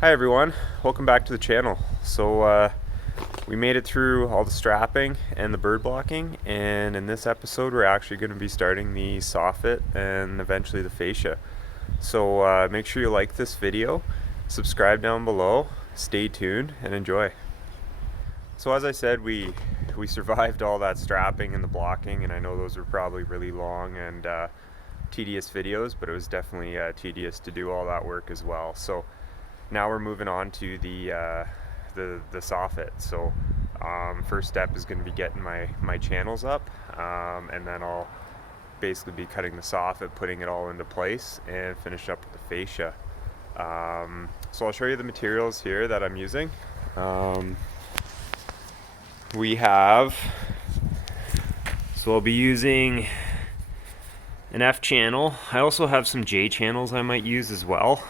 Hi everyone, welcome back to the channel. We made it through all the strapping and the bird blocking, and in this episode we're actually going to be starting the soffit and eventually the fascia. Make sure you like this video, subscribe down below, stay tuned, and enjoy. So as I said, we survived all that strapping and the blocking, and I know those were probably really long and tedious videos, but it was definitely tedious to do all that work as well. So now we're moving on to the soffit. First step is going to be getting my channels up, and then I'll basically be cutting the soffit, putting it all into place, and finish up with the fascia. So I'll show you the materials here that I'm using. I'll be using an F channel. I also have some J channels I might use as well.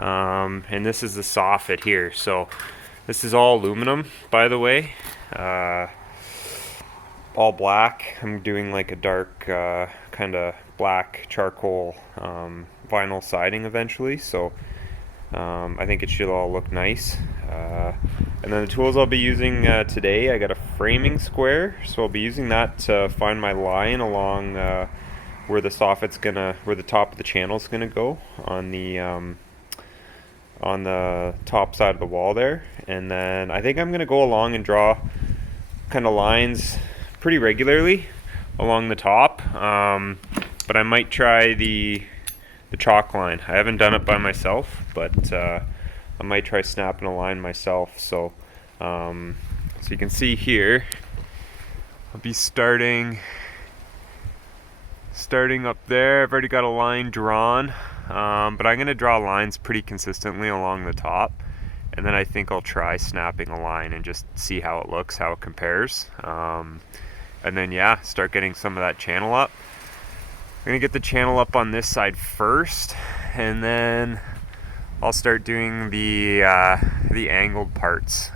And this is the soffit here. So this is all aluminum, by the way. All black. I'm doing like a dark kind of black charcoal vinyl siding eventually. So I think it should all look nice. And then the tools I'll be using today, I got a framing square. So I'll be using that to find my line along where the soffit's where the top of the channel's gonna go on the top side of the wall there. And then I think I'm going to go along and draw kind of lines pretty regularly along the top, but I might try the chalk line. I haven't done it by myself, but I might try snapping a line myself. So you can see here I'll be starting up there. I've already got a line drawn, but I'm going to draw lines pretty consistently along the top, and then I think I'll try snapping a line and just see how it looks, how it compares, and then start getting some of that channel up. I'm going to get the channel up on this side first, and then I'll start doing the angled parts.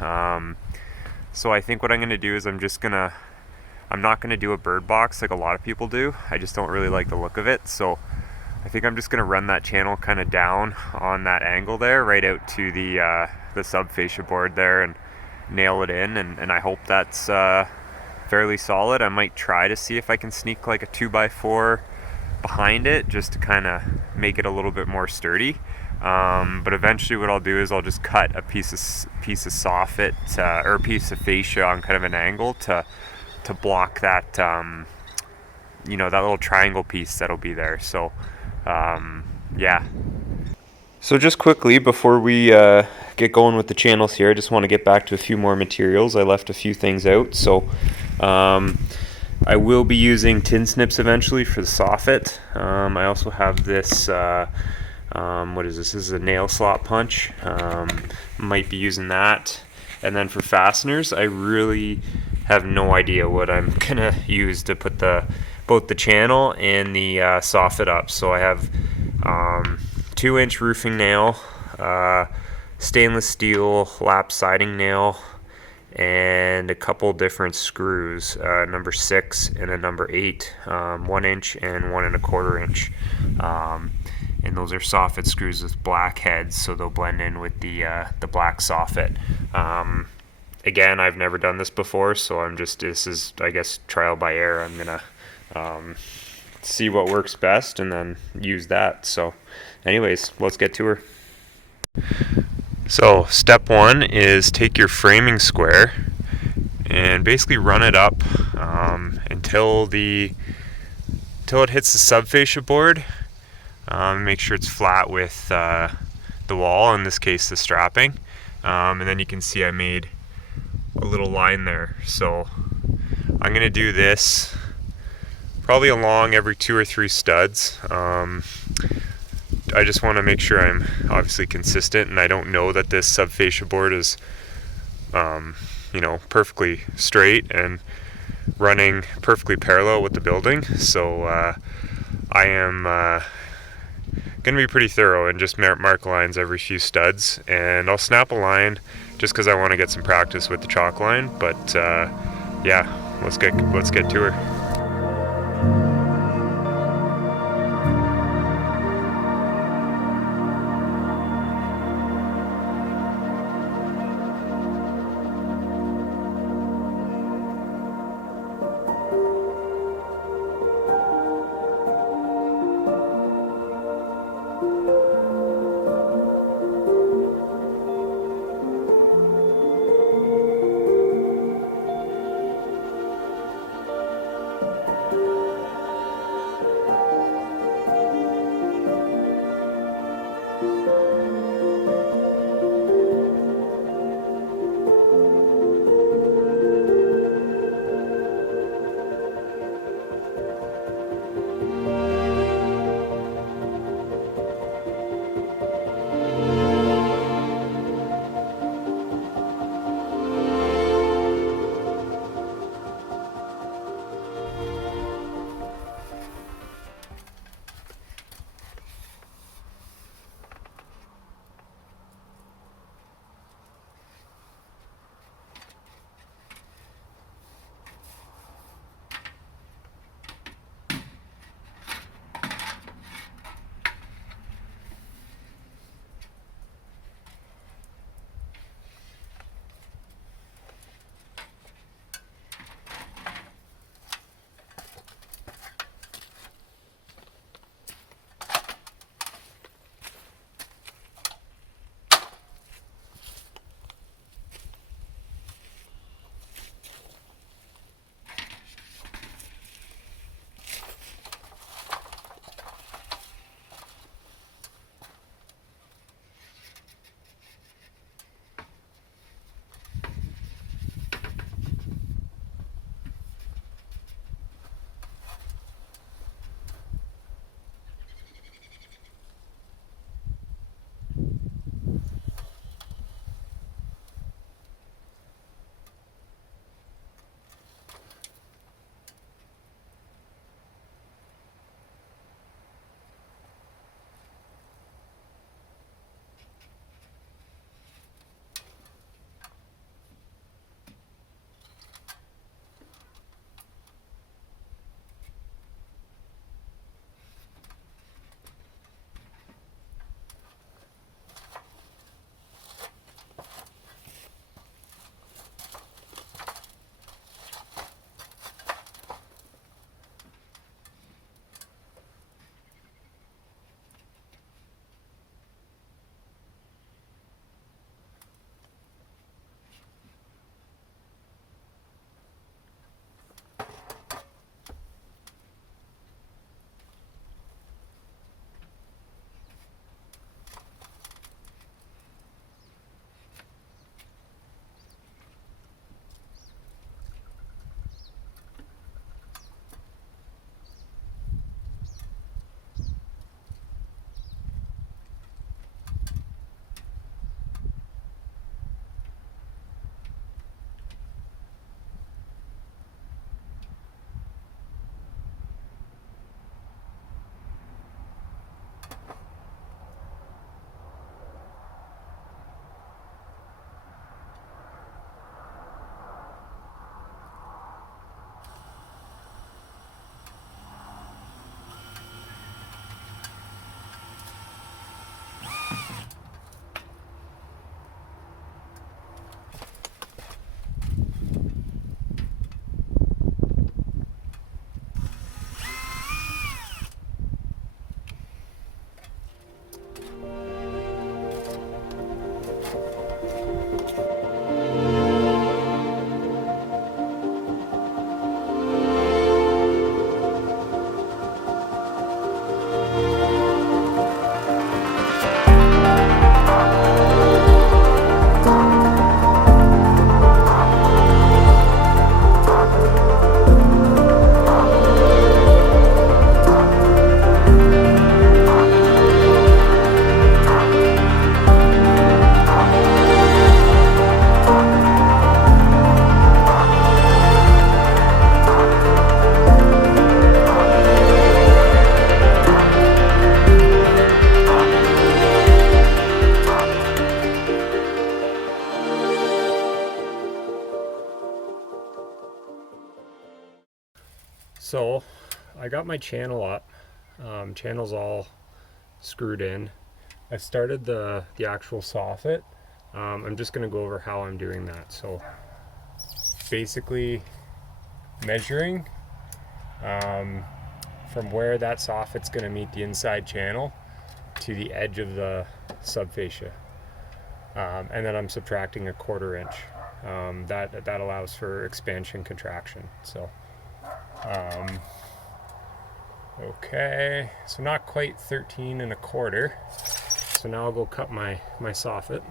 So I think what I'm going to do is I'm not going to do a bird box like a lot of people do. I just don't really like the look of it. So I think I'm just going to run that channel kind of down on that angle there, right out to the sub fascia board there, and nail it in. And I hope that's fairly solid. I might try to see if I can sneak like a 2x4 behind it, just to kind of make it a little bit more sturdy. But eventually what I'll do is I'll just cut a piece of soffit or a piece of fascia on kind of an angle to block that that little triangle piece that'll be there. So so just quickly before we get going with the channels here, I just want to get back to a few more materials. I left a few things out. So I will be using tin snips eventually for the soffit. I also have this what is this? This is a nail slot punch. Might be using that. And then for fasteners, I really have no idea what I'm gonna use to put both the channel and the soffit up. So I have 2-inch roofing nail, stainless steel lap siding nail, and a couple different screws, number 6 and a number 8, 1 inch and 1 1/4 inch. And those are soffit screws with black heads, so they'll blend in with the black soffit. Again, I've never done this before, so this is, I guess, trial by error. I'm gonna see what works best and then use that. So anyways, let's get to her. So step 1 is take your framing square and basically run it up until it hits the sub fascia board. Make sure it's flat with the wall, in this case the strapping, and then you can see I made a little line there. So I'm gonna do this probably along every 2 or 3 studs. I just want to make sure I'm obviously consistent, and I don't know that this sub fascia board is perfectly straight and running perfectly parallel with the building. So I am gonna be pretty thorough and just mark lines every few studs, and I'll snap a line just because I want to get some practice with the chalk line. But let's get to her. So I got my channel up. Channel's all screwed in. I started the actual soffit. I'm just going to go over how I'm doing that. So basically measuring from where that soffit's going to meet the inside channel to the edge of the subfascia. And then I'm subtracting a 1/4 inch. That allows for expansion contraction. So okay, so not quite 13 1/4. So now I'll go cut my soffit.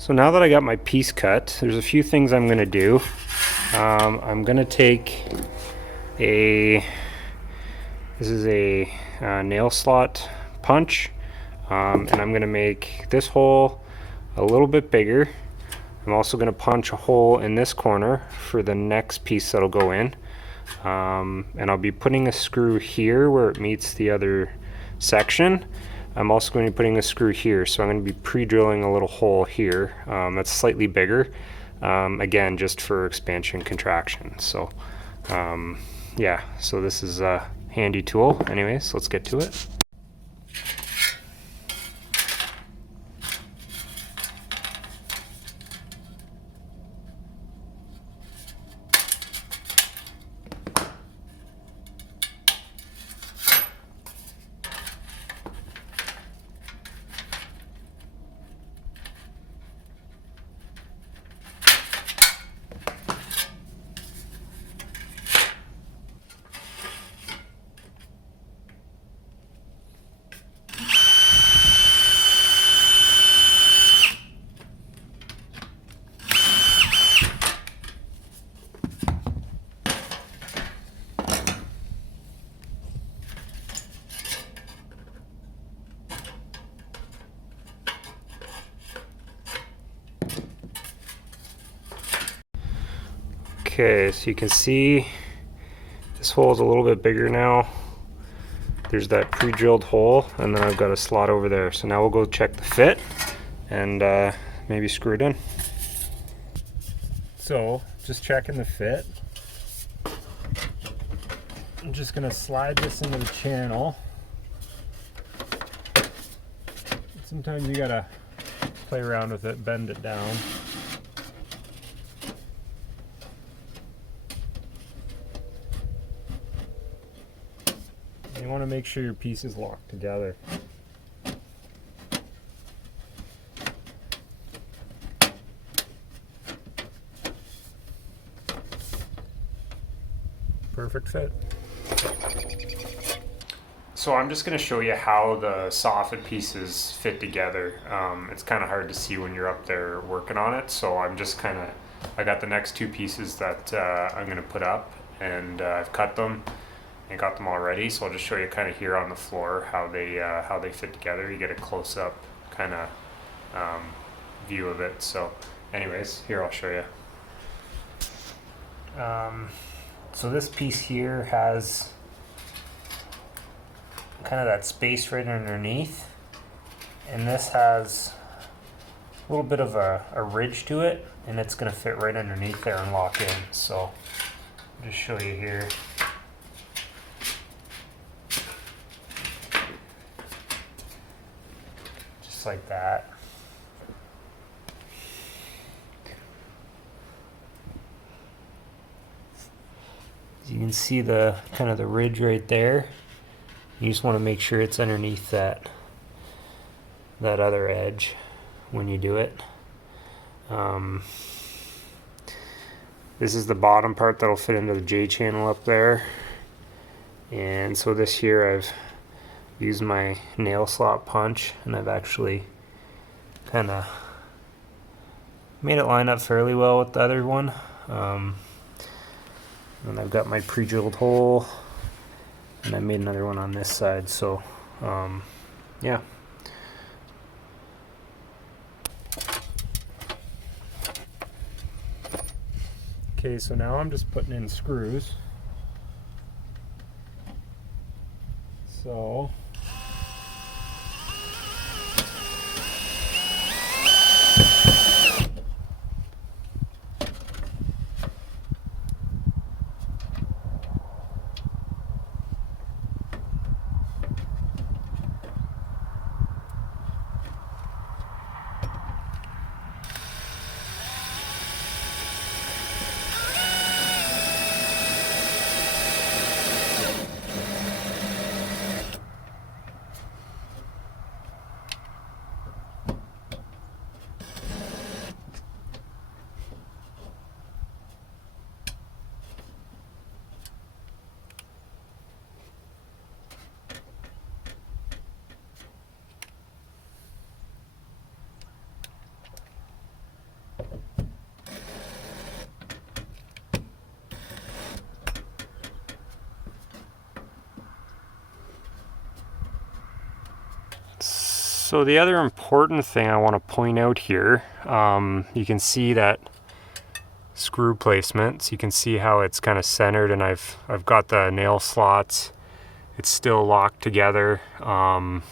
So now that I got my piece cut, there's a few things I'm going to do. I'm going to take this is a nail slot punch, and I'm going to make this hole a little bit bigger. I'm also going to punch a hole in this corner for the next piece that'll go in, and I'll be putting a screw here where it meets the other section. I'm also going to be putting a screw here, so I'm going to be pre-drilling a little hole here that's slightly bigger, again just for expansion contraction. So yeah, so this is a handy tool. Anyways, let's get to it. Okay, so you can see this hole is a little bit bigger now. There's that pre-drilled hole, and then I've got a slot over there. So now we'll go check the fit and maybe screw it in. So just checking the fit. I'm just gonna slide this into the channel. Sometimes you gotta play around with it, bend it down. You want to make sure your piece is locked together. Perfect fit. So I'm just going to show you how the soffit pieces fit together. It's kind of hard to see when you're up there working on it, so I'm just I got the next two pieces that I'm going to put up, and I've cut them. and got them all ready. So I'll just show you kind of here on the floor how they fit together. You get a close-up kind of view of it. So anyways, here I'll show you. So this piece here has kind of that space right underneath, and this has a little bit of a ridge to it, and it's going to fit right underneath there and lock in. So I'll just show you here. Just like that. You can see the kind of the ridge right there. You just want to make sure it's underneath that other edge when you do it. This is the bottom part that'll fit into the J channel up there. And so this here I've used my nail slot punch, and I've actually kind of made it line up fairly well with the other one. And I've got my pre-drilled hole, and I made another one on this side. So yeah. Okay, so now I'm just putting in screws. So So the other important thing I want to point out here, you can see that screw placement. So you can see how it's kind of centered, and I've got the nail slots. It's still locked together, and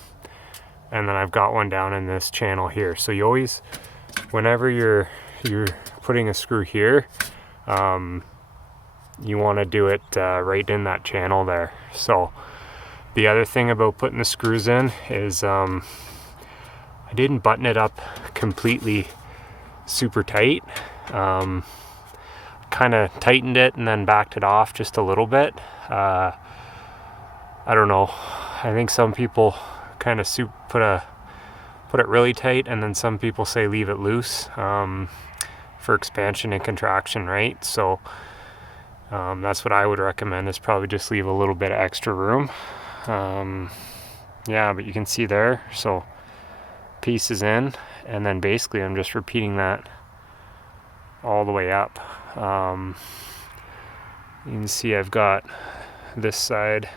then I've got one down in this channel here. So you always, whenever you're putting a screw here, you want to do it right in that channel there. So the other thing about putting the screws in is I didn't button it up completely super tight. Kind of tightened it and then backed it off just a little bit. I don't know. I think some people kind of put it really tight, and then some people say leave it loose for expansion and contraction, right? So that's what I would recommend, is probably just leave a little bit of extra room. Yeah, but you can see there, so piece is in, and then basically I'm just repeating that all the way up. You can see I've got this side.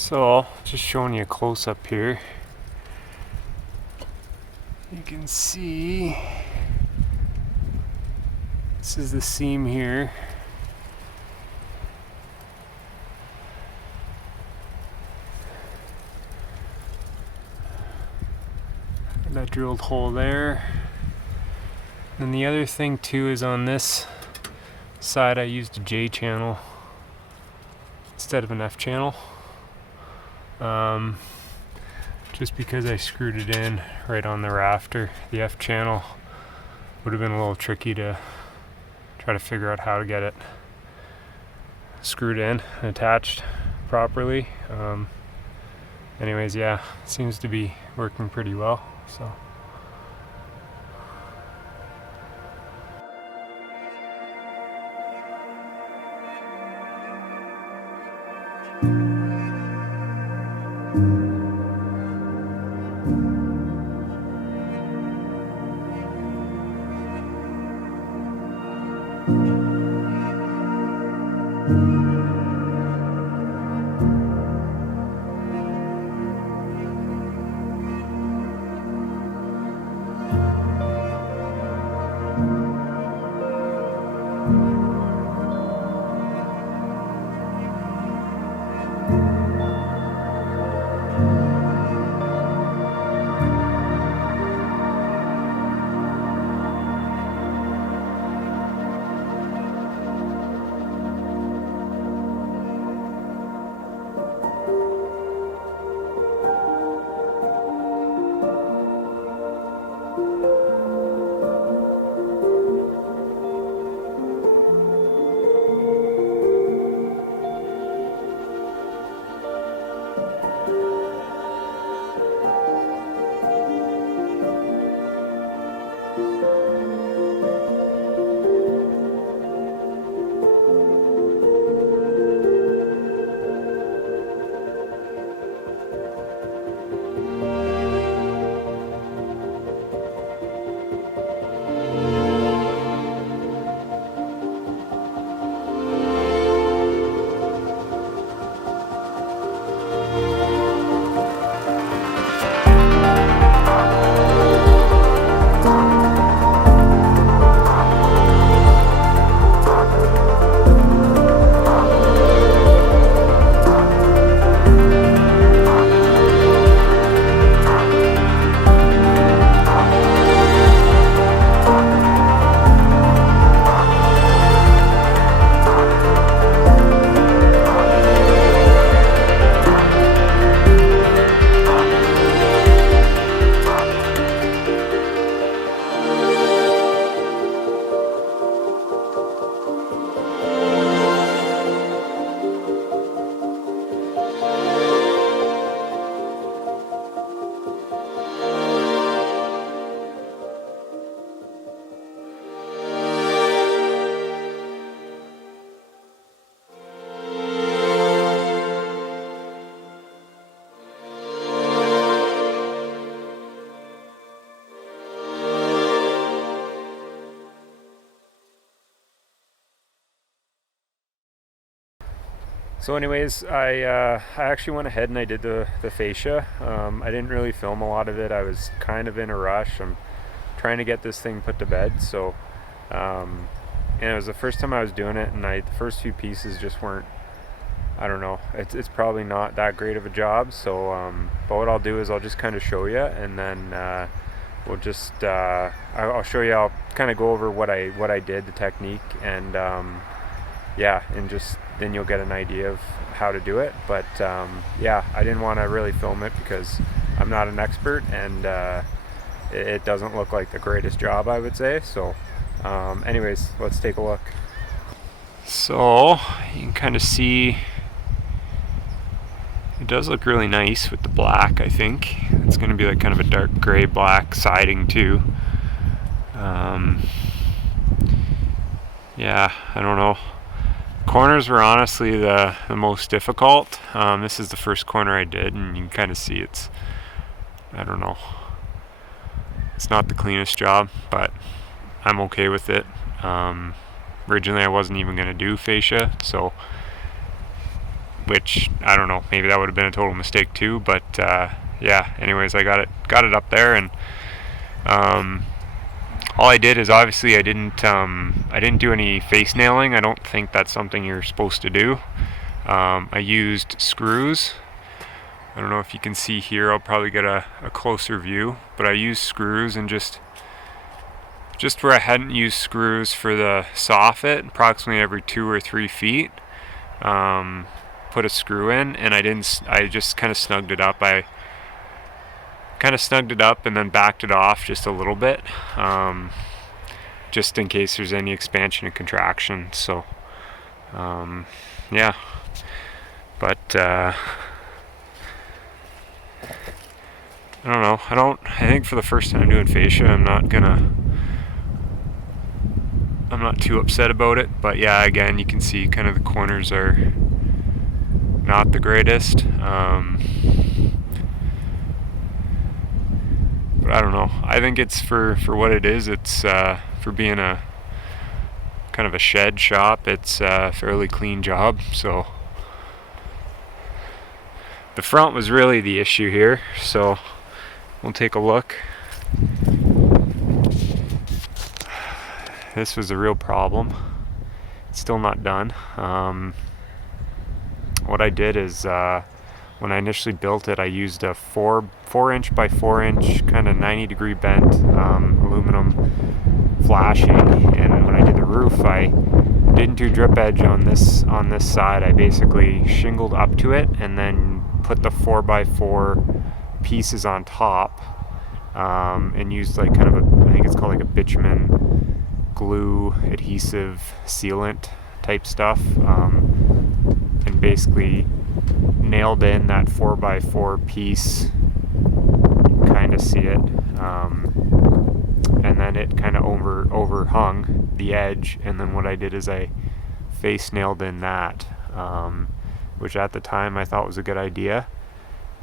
So, just showing you a close-up here. You can see this is the seam here. That drilled hole there. And the other thing too is on this side I used a J channel instead of an F channel. Just because I screwed it in right on the rafter. The F channel would have been a little tricky to try to figure out how to get it screwed in and attached properly. Anyways, yeah, seems to be working pretty well. So. So anyways, I actually went ahead and I did the fascia. I didn't really film a lot of it. I was kind of in a rush. I'm trying to get this thing put to bed. So, and it was the first time I was doing it, and the first few pieces just weren't, I don't know, it's probably not that great of a job. So, but what I'll do is I'll just kind of show you, and then we'll just, I'll show you, I'll kind of go over what I did, the technique, and yeah, and just then you'll get an idea of how to do it. But yeah, I didn't want to really film it because I'm not an expert, and it doesn't look like the greatest job, I would say. So anyways, let's take a look. So you can kind of see it does look really nice with the black. I think it's going to be like kind of a dark gray black siding too. Yeah, I don't know. Corners were honestly the most difficult. This is the first corner I did, and you can kind of see it's, I don't know, it's not the cleanest job, but I'm okay with it. Originally I wasn't even going to do fascia, so which I don't know, maybe that would have been a total mistake too, but yeah, anyways, I got it up there, and all I did is, obviously I didn't do any face nailing. I don't think that's something you're supposed to do. I used screws. I don't know if you can see here, I'll probably get a closer view, but I used screws, and just where I hadn't used screws for the soffit, approximately every 2 or 3 feet, put a screw in, and I just kind of snugged it up. I kind of snugged it up and then backed it off just a little bit, just in case there's any expansion and contraction. So yeah, but I don't know, I think for the first time doing fascia, I'm not too upset about it. But yeah, again, you can see kind of the corners are not the greatest. But I don't know, I think it's for what it is. It's for being a kind of a shed shop, it's a fairly clean job. So the front was really the issue here, so we'll take a look. This was a real problem. It's still not done. What I did is, when I initially built it, I used a 4-inch by 4-inch kind of 90-degree bent aluminum flashing, and when I did the roof, I didn't do drip edge on this side. I basically shingled up to it and then put the 4x4 pieces on top, and used like kind of I think it's called like a bitumen glue adhesive sealant type stuff, and basically nailed in that 4x4 piece. Kind of see it, and then it kind of overhung the edge, and then what I did is I face nailed in that, which at the time I thought was a good idea.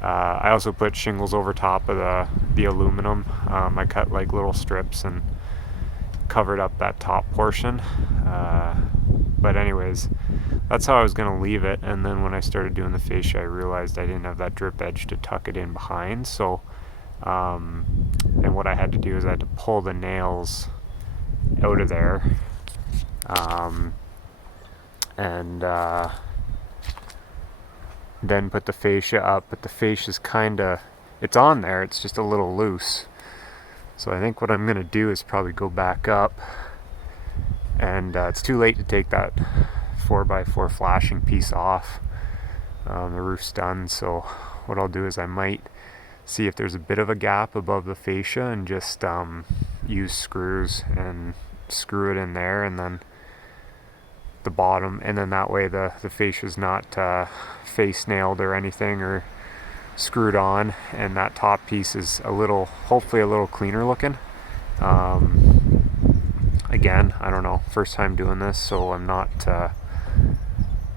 I also put shingles over top of the aluminum. I cut like little strips and covered up that top portion, but anyways, that's how I was going to leave it. And then when I started doing the fascia, I realized I didn't have that drip edge to tuck it in behind, so and what I had to do is I had to pull the nails out of there, and then put the fascia up. But the fascia's it's on there, it's just a little loose. So I think what I'm going to do is probably go back up, and it's too late to take that 4x4 flashing piece off. The roof's done, so what I'll do is I might see if there's a bit of a gap above the fascia and just use screws and screw it in there, and then the bottom, and then that way the fascia's not face nailed or anything or screwed on, and that top piece is hopefully a little cleaner looking. Again, I don't know, first time doing this, so I'm not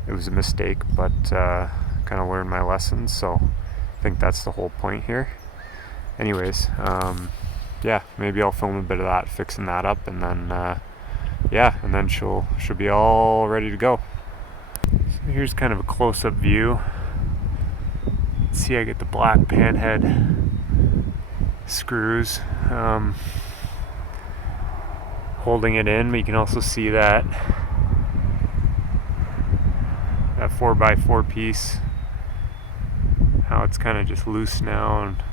it was a mistake, but kind of learned my lessons, so I think that's the whole point here. Anyways, yeah, maybe I'll film a bit of that, fixing that up, and then yeah, and then she'll be all ready to go. So here's kind of a close-up view. See, I get the black panhead screws holding it in, but you can also see that 4x4 piece, how it's kind of just loose now, and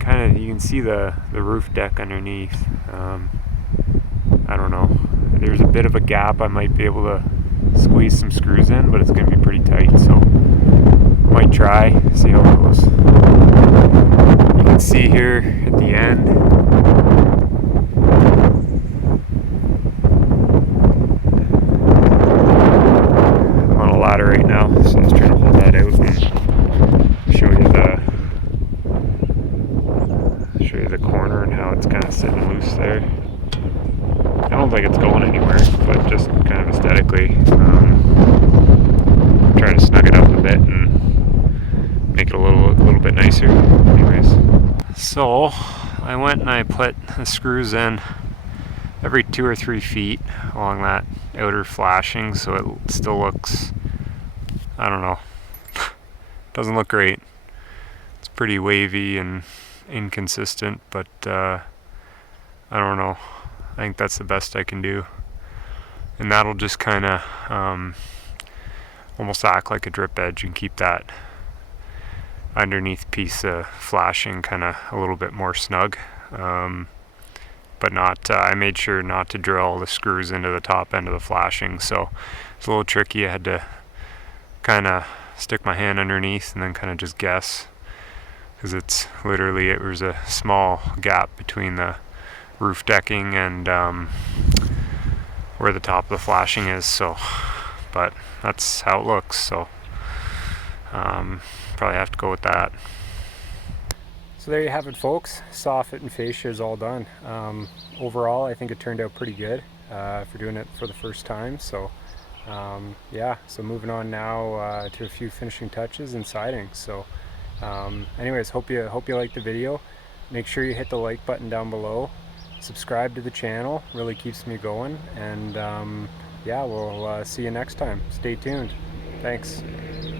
kind of you can see the roof deck underneath. I don't know, there's a bit of a gap. I might be able to squeeze some screws in, but it's going to be pretty tight, so might try, see how it goes. You can see here at the end, I'm on a ladder right now, so I was trying to hold that out and show you the corner and how it's kind of sitting loose there. I don't think it's going anywhere, but just kind of aesthetically, try to snug it up a bit and make it a little bit nicer. Anyways, so I went and I put the screws in every 2 or 3 feet along that outer flashing, so it still looks I don't know. Doesn't look great. It's pretty wavy and inconsistent, but I don't know. I think that's the best I can do. And that'll just kind of almost act like a drip edge and keep that underneath piece of flashing kind of a little bit more snug. But not, I made sure not to drill the screws into the top end of the flashing, so it's a little tricky. I had to kind of stick my hand underneath and then kind of just guess, because it's literally, it was a small gap between the roof decking and where the top of the flashing is, so, but that's how it looks, so probably have to go with that. So there you have it, folks. Soffit and fascia is all done. Overall, I think it turned out pretty good for doing it for the first time. So yeah, so moving on now to a few finishing touches and siding. So anyways, hope you liked the video. Make sure you hit the like button down below. Subscribe to the channel, really keeps me going. And yeah, we'll see you next time. Stay tuned. Thanks.